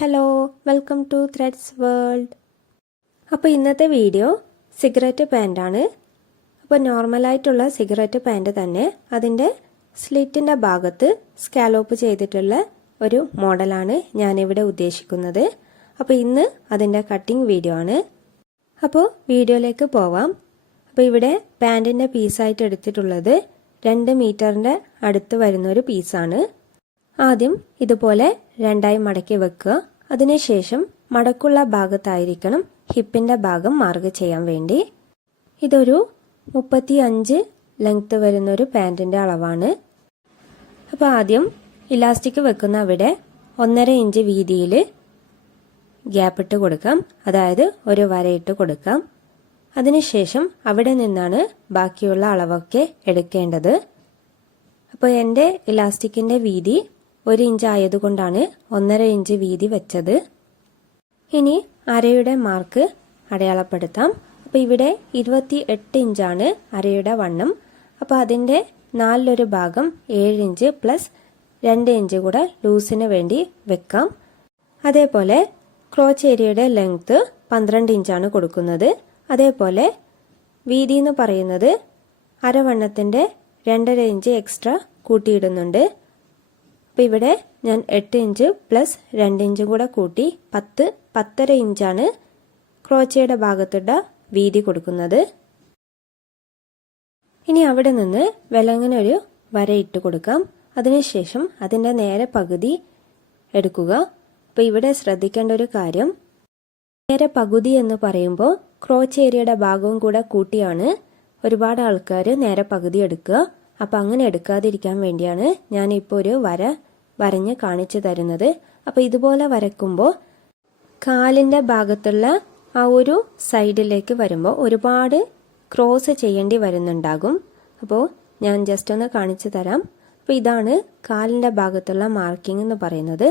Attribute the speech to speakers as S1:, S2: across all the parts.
S1: Hello welcome to threads world അപ്പോൾ ഇന്നത്തെ video cigarette പാന്റാണ് അപ്പോൾ നോർമലായിട്ടുള്ള സിഗരറ്റ് പാന്റ് തന്നെ അതിന്റെ സ്ലിറ്റിന്റെ ഭാഗത്ത് സ്കാലോപ്പ് ചെയ്തിട്ടുള്ള ഒരു മോഡലാണ് ഞാനിവിടെ ഉദ്ദേശിക്കുന്നത്. അപ്പോൾ ഇന്ന് അതിന്റെ കട്ടിംഗ് വീഡിയോ ആണ്. അപ്പോൾ വീഡിയോയിലേക്ക് പോവാം. അപ്പോൾ ഇവിടെ പാന്റിന്റെ പീസായിട്ട് എടുത്തിട്ടുള്ളത് രണ്ട് മീറ്ററിന്റെ അടുത്ത് വരുന്ന ഒരു പീസാണ് ആദ്യം ഇതുപോലെ രണ്ടായി മടക്കി വെക്കുക. അതിനുശേഷം മടക്കുള്ള ഭാഗത്തായിരിക്കണം ഹിപ്പിന്റെ ഭാഗം മാർഗ് ചെയ്യാൻ വേണ്ടി. ഇതൊരു മുപ്പത്തി അഞ്ച് ലെങ്ത് വരുന്ന ഒരു പാന്റിന്റെ അളവാണ്. അപ്പോൾ ആദ്യം ഇലാസ്റ്റിക് വെക്കുന്ന അവിടെ ഒന്നര ഇഞ്ച് വീതിയിൽ ഗ്യാപ്പ് ഇട്ട് കൊടുക്കാം. അതായത് ഒരു വരയിട്ട് കൊടുക്കാം. അതിനുശേഷം അവിടെ നിന്നാണ് ബാക്കിയുള്ള അളവൊക്കെ എടുക്കേണ്ടത്. അപ്പോൾ എന്റെ ഇലാസ്റ്റിക്കിന്റെ വീതി ഒരു ഇഞ്ച് ആയതുകൊണ്ടാണ് ഒന്നര ഇഞ്ച് വീതി വെച്ചത്. ഇനി അരയുടെ മാർക്ക് അടയാളപ്പെടുത്താം. അപ്പോൾ ഇവിടെ ഇരുപത്തി എട്ട് ഇഞ്ചാണ് അരയുടെ വണ്ണം. അപ്പോൾ അതിന്റെ നാലിലൊരു ഭാഗം ഏഴ് ഇഞ്ച് പ്ലസ് രണ്ട് ഇഞ്ച് കൂടെ ലൂസിന് വേണ്ടി വെക്കാം. അതേപോലെ ക്രോച്ച് ഏരിയയുടെ ലെങ്ത് പന്ത്രണ്ട് ഇഞ്ചാണ് കൊടുക്കുന്നത്. അതേപോലെ വീതി എന്ന് പറയുന്നത് അരവണ്ണത്തിന്റെ രണ്ടര ഇഞ്ച് എക്സ്ട്രാ കൂട്ടിയിടുന്നുണ്ട്. അപ്പോൾ ഇവിടെ ഞാൻ എട്ട് ഇഞ്ച് പ്ലസ് രണ്ട് ഇഞ്ചും കൂടെ കൂട്ടി പത്ത് പത്തര ഇഞ്ചാണ് ക്രോച്ചയുടെ ഭാഗത്തുള്ള വീതി കൊടുക്കുന്നത്. ഇനി അവിടെ നിന്ന് വിലങ്ങനെ ഒരു വര ഇട്ട് കൊടുക്കാം. അതിനുശേഷം അതിന്റെ നേരെ പകുതി എടുക്കുക. അപ്പോൾ ഇവിടെ ശ്രദ്ധിക്കേണ്ട ഒരു കാര്യം നേരെ പകുതി എന്ന് പറയുമ്പോൾ ക്രോച്ച് ഏരിയയുടെ ഭാഗവും കൂടെ കൂട്ടിയാണ് ഒരുപാട് ആൾക്കാർ നേരെ പകുതി എടുക്കുക. അപ്പം അങ്ങനെ എടുക്കാതിരിക്കാൻ വേണ്ടിയാണ് ഞാനിപ്പോൾ ഒരു വര വരഞ്ഞ് കാണിച്ചു തരുന്നത്. അപ്പോൾ ഇതുപോലെ വരക്കുമ്പോൾ കാലിന്റെ ഭാഗത്തുള്ള ആ ഒരു സൈഡിലേക്ക് വരുമ്പോൾ ഒരുപാട് ക്രോസ് ചെയ്യേണ്ടി വരുന്നുണ്ടാകും. അപ്പോൾ ഞാൻ ജസ്റ്റ് ഒന്ന് കാണിച്ചു തരാം. അപ്പോൾ ഇതാണ് കാലിന്റെ ഭാഗത്തുള്ള മാർക്കിംഗ് എന്ന് പറയുന്നത്.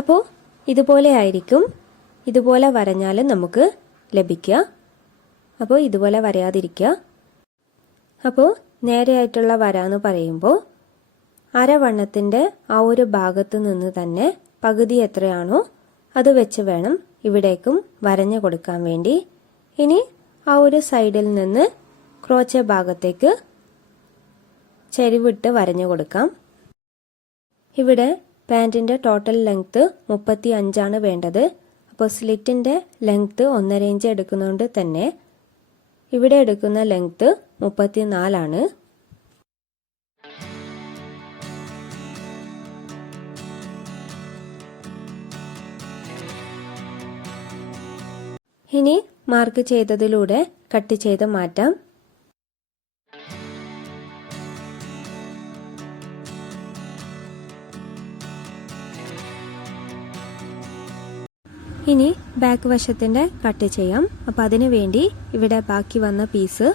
S1: അപ്പോൾ ഇതുപോലെ ആയിരിക്കും. ഇതുപോലെ വരഞ്ഞാൽ നമുക്ക് ലഭിക്കുക. അപ്പോൾ ഇതുപോലെ വരയാതിരിക്കുക. അപ്പോൾ നേരെയായിട്ടുള്ള വര എന്ന് പറയുമ്പോൾ അരവണ്ണത്തിന്റെ ആ ഒരു ഭാഗത്ത് നിന്ന് തന്നെ പകുതി എത്രയാണോ അത് വെച്ച് വേണം ഇവിടേക്കും വരഞ്ഞു കൊടുക്കാൻ വേണ്ടി. ഇനി ആ ഒരു സൈഡിൽ നിന്ന് ക്രോച്ച ഭാഗത്തേക്ക് ചെരിവിട്ട് വരഞ്ഞു കൊടുക്കാം. ഇവിടെ പാന്റിന്റെ ടോട്ടൽ ലെങ്ത്ത് മുപ്പത്തി അഞ്ചാണ് വേണ്ടത്. അപ്പോൾ സ്ലിറ്റിന്റെ ലെങ്ത്ത് ഒന്നര ഇഞ്ച് എടുക്കുന്നതുകൊണ്ട് തന്നെ ഇവിടെ എടുക്കുന്ന ലെങ്ത്ത് മുപ്പത്തി നാലാണ് ഇനി മാർക്ക് ചെയ്തതിലൂടെ കട്ട് ചെയ്ത് മാറ്റാം. ഇനി ബാക്ക് വശത്തിന്റെ കട്ട് ചെയ്യാം. അപ്പോൾ അതിനു വേണ്ടി ഇവിടെ ബാക്കി വന്ന പീസ്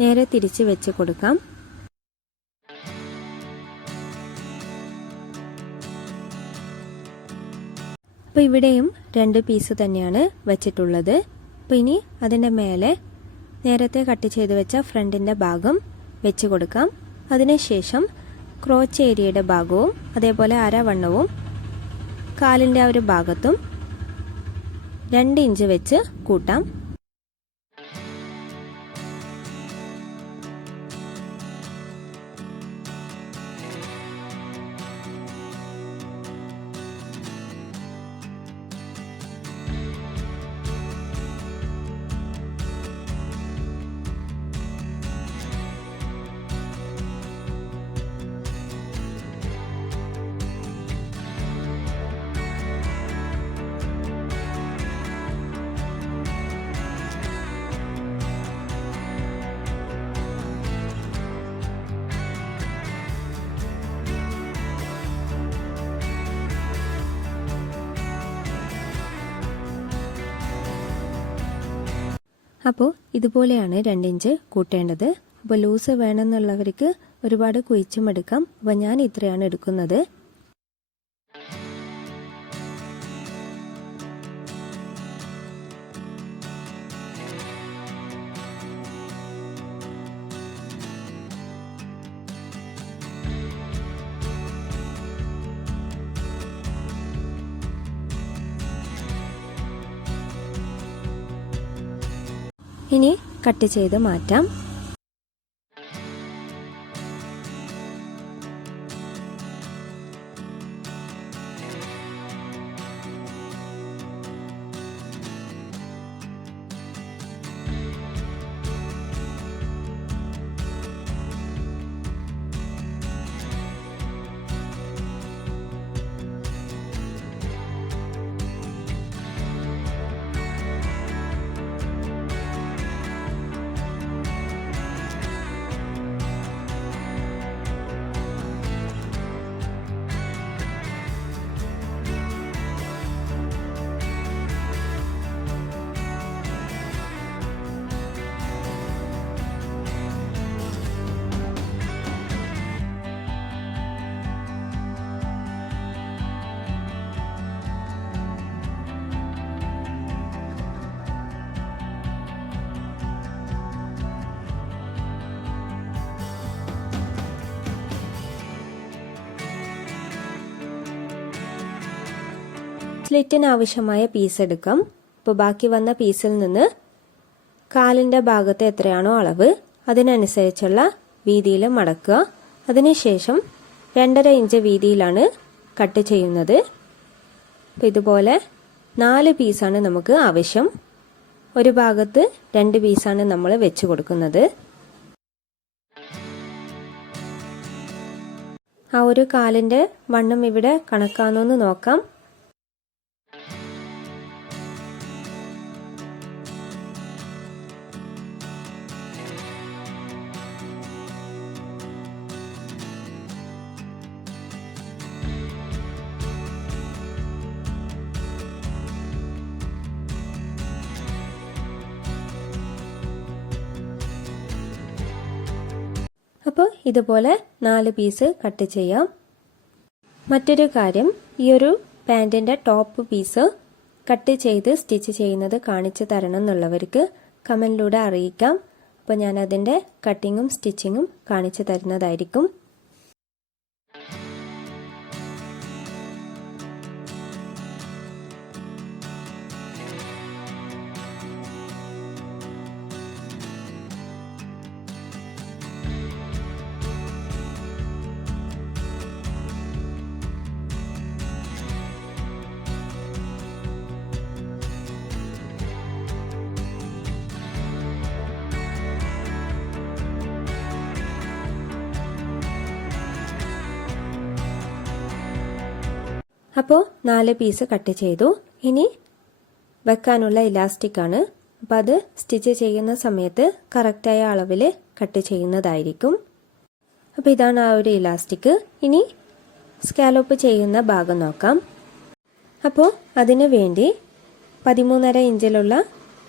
S1: നേരെ തിരിച്ച് വെച്ച് കൊടുക്കാം. അപ്പോൾ ഇവിടെയും രണ്ട് പീസ് തന്നെയാണ് വെച്ചിട്ടുള്ളത്. അപ്പോൾ ഇനി അതിന്റെ മേലെ നേരത്തെ കട്ട് ചെയ്ത് വെച്ച ഫ്രണ്ടിന്റെ ഭാഗം വെച്ച് കൊടുക്കാം. അതിനുശേഷം ക്രോച്ച് ഏരിയയുടെ ഭാഗവും അതേപോലെ അരവണ്ണവും കാലിന്റെ ആ ഒരു ഭാഗത്തും രണ്ട് ഇഞ്ച് വെച്ച് കൂട്ടാം. അപ്പോൾ ഇതുപോലെയാണ് രണ്ടിഞ്ച് കൂട്ടേണ്ടത്. അപ്പോൾ ലൂസ് വേണമെന്നുള്ളവർക്ക് ഒരുപാട് കുഴിച്ചും എടുക്കാം. അപ്പോൾ ഞാൻ ഇത്രയാണ് എടുക്കുന്നത്. ഇനി കട്ട് ചെയ്ത് മാറ്റാം. സ്ലിറ്റിന് ആവശ്യമായ പീസ് എടുക്കാം. ഇപ്പോൾ ബാക്കി വന്ന പീസിൽ നിന്ന് കാലിന്റെ ഭാഗത്ത് എത്രയാണോ അളവ് അതിനനുസരിച്ചുള്ള വീതിയിൽ മടക്കുക. അതിനുശേഷം രണ്ടര ഇഞ്ച് വീതിയിലാണ് കട്ട് ചെയ്യുന്നത്. അപ്പോൾ ഇതുപോലെ നാല് പീസാണ് നമുക്ക് ആവശ്യം. ഒരു ഭാഗത്ത് രണ്ട് പീസാണ് നമ്മൾ വെച്ച് കൊടുക്കുന്നത്. ആ ഒരു കാലിന്റെ വണ്ണം ഇവിടെ കണക്കാന്നോന്ന് നോക്കാം. അപ്പോൾ ഇതുപോലെ നാല് പീസ് കട്ട് ചെയ്യാം. മറ്റൊരു കാര്യം ഈ ഒരു പാന്റിന്റെ ടോപ്പ് പീസ് കട്ട് ചെയ്ത് സ്റ്റിച്ച് ചെയ്യുന്നത് കാണിച്ചു തരണം എന്നുള്ളവർക്ക് കമന്റിലൂടെ അറിയിക്കാം. അപ്പോൾ ഞാനതിന്റെ കട്ടിങ്ങും സ്റ്റിച്ചിങ്ങും കാണിച്ചു തരുന്നതായിരിക്കും. അപ്പോൾ നാല് പീസ് കട്ട് ചെയ്തു. ഇനി വെക്കാനുള്ള ഇലാസ്റ്റിക് ആണ്. അപ്പോൾ അത് സ്റ്റിച്ച് ചെയ്യുന്ന സമയത്ത് കറക്റ്റായ അളവിൽ കട്ട് ചെയ്യുന്നതായിരിക്കും. അപ്പോൾ ഇതാണ് ആ ഒരു ഇലാസ്റ്റിക് ഇനി സ്കാലോപ്പ് ചെയ്യുന്ന ഭാഗം നോക്കാം. അപ്പോൾ അതിനു വേണ്ടി പതിമൂന്നര ഇഞ്ചിലുള്ള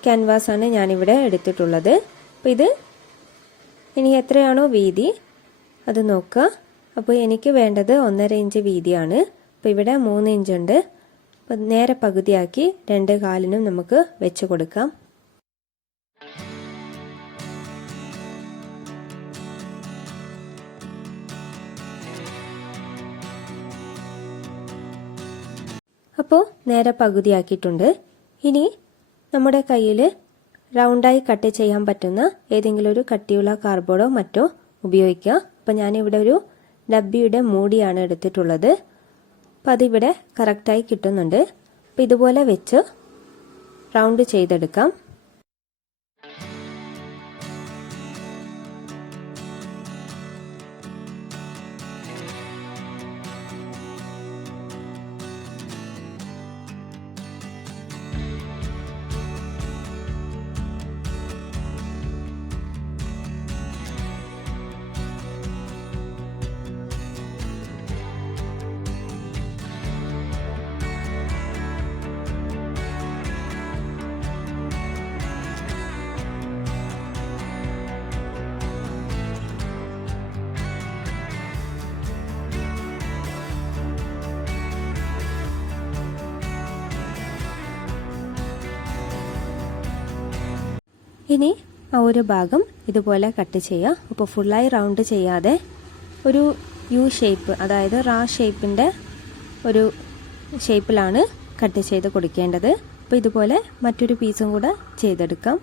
S1: ക്യാൻവാസാണ് ഞാനിവിടെ എടുത്തിട്ടുള്ളത്. അപ്പോൾ ഇത് ഇനി എത്രയാണോ വീതി? അത് നോക്കുക. അപ്പോൾ എനിക്ക് വേണ്ടത് ഒന്നര ഇഞ്ച് വീതിയാണ്. അപ്പോൾ ഇവിടെ മൂന്ന് ഇഞ്ചുണ്ട് അപ്പോൾ നേരെ പകുതിയാക്കി രണ്ട് കാലിനും നമുക്ക് വെച്ച് കൊടുക്കാം. അപ്പോൾ നേരെ പകുതിയാക്കിയിട്ടുണ്ട്. ഇനി നമ്മുടെ കയ്യിൽ റൗണ്ടായി കട്ട് ചെയ്യാൻ പറ്റുന്ന ഏതെങ്കിലും ഒരു കട്ടിയുള്ള കാർബോർഡോ മറ്റോ ഉപയോഗിക്കുക അപ്പോൾ ഞാനിവിടെ ഒരു ഡബ്ബിയുടെ മൂടിയാണ് എടുത്തിട്ടുള്ളത്. അപ്പോൾ അതിവിടെ കറക്റ്റായി കിട്ടുന്നുണ്ട്. അപ്പോൾ ഇതുപോലെ വെച്ച് റൗണ്ട് ചെയ്തെടുക്കാം. ഇനി ആ ഒരു ഭാഗം ഇതുപോലെ കട്ട് ചെയ്യുക. അപ്പോൾ ഫുള്ളായി റൗണ്ട് ചെയ്യാതെ ഒരു യു ഷേപ്പ് അതായത് റാ ഷേപ്പിന്റെ ഒരു ഷേപ്പിലാണ് കട്ട് ചെയ്ത് കൊടുക്കേണ്ടത്. അപ്പോൾ ഇതുപോലെ മറ്റൊരു പീസും കൂടെ ചെയ്തെടുക്കാം.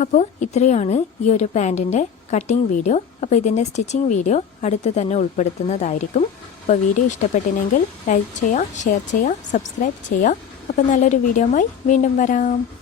S1: അപ്പോൾ ഇത്രയാണ് ഈ ഒരു പാന്റിന്റെ കട്ടിംഗ് വീഡിയോ അപ്പോൾ ഇതിന്റെ സ്റ്റിച്ചിങ് വീഡിയോ അടുത്ത് തന്നെ ഉൾപ്പെടുത്തുന്നതായിരിക്കും. അപ്പോൾ വീഡിയോ ഇഷ്ടപ്പെട്ടിനെങ്കിൽ ലൈക്ക് ചെയ്യുക ഷെയർ ചെയ്യുക സബ്സ്ക്രൈബ് ചെയ്യുക അപ്പോൾ നല്ലൊരു വീഡിയോയുമായി വീണ്ടും വരാം.